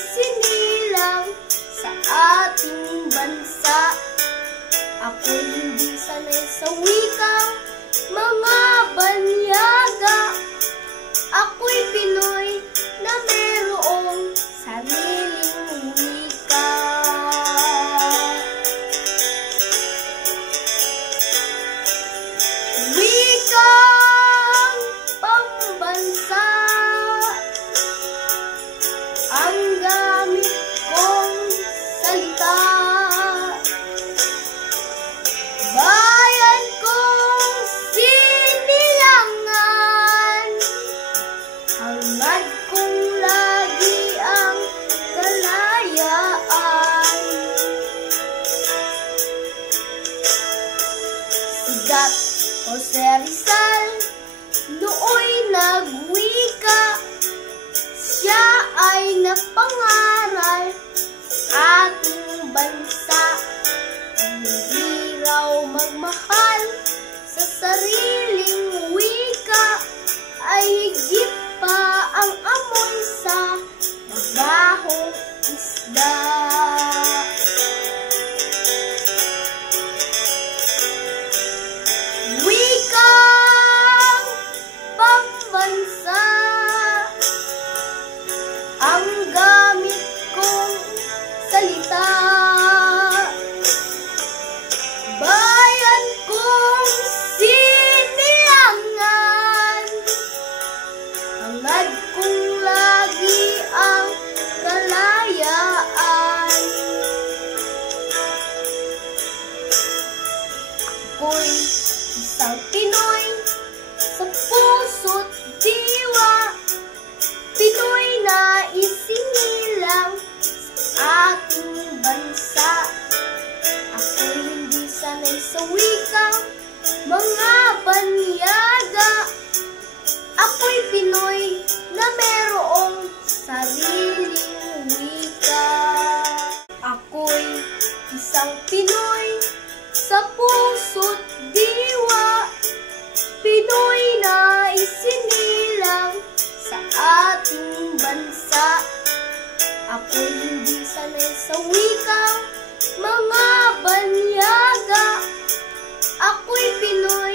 isinilang sa ating bansa. Ako'y hindi sanay sa wikang mga banyaga. Ako'y Pinoy na mayroong sariling wika. Wikang pambansa ang gamit kong salita. Bayan kong sinilangan, hangad kong lagi ang kalayaan. Sigat Jose Rizal nooy nagwika, siya ay napangaral ating bansa. Hindi raw magmahal sa sariling wika, ay higit pa ang amoy sa mabahong isda. Wikang pambansa ang gamit kong salita. Bayan kong sinilangan, hangad kong lagi ang kalayaan. Ako'y isang Pinoy sa puso't diwa, Pinoy na isinilang sa ating bansa. Ako'y hindi sanay sa wikang mga banyaga. Ako'y Pinoy na mayroong sariling wika. Ako'y isang Pinoy sa puso't diwa, Pinoy na isinilang sa ating bansa. Ako'y hindi sanay sa wikang mga banyaga. Ako'y Pinoy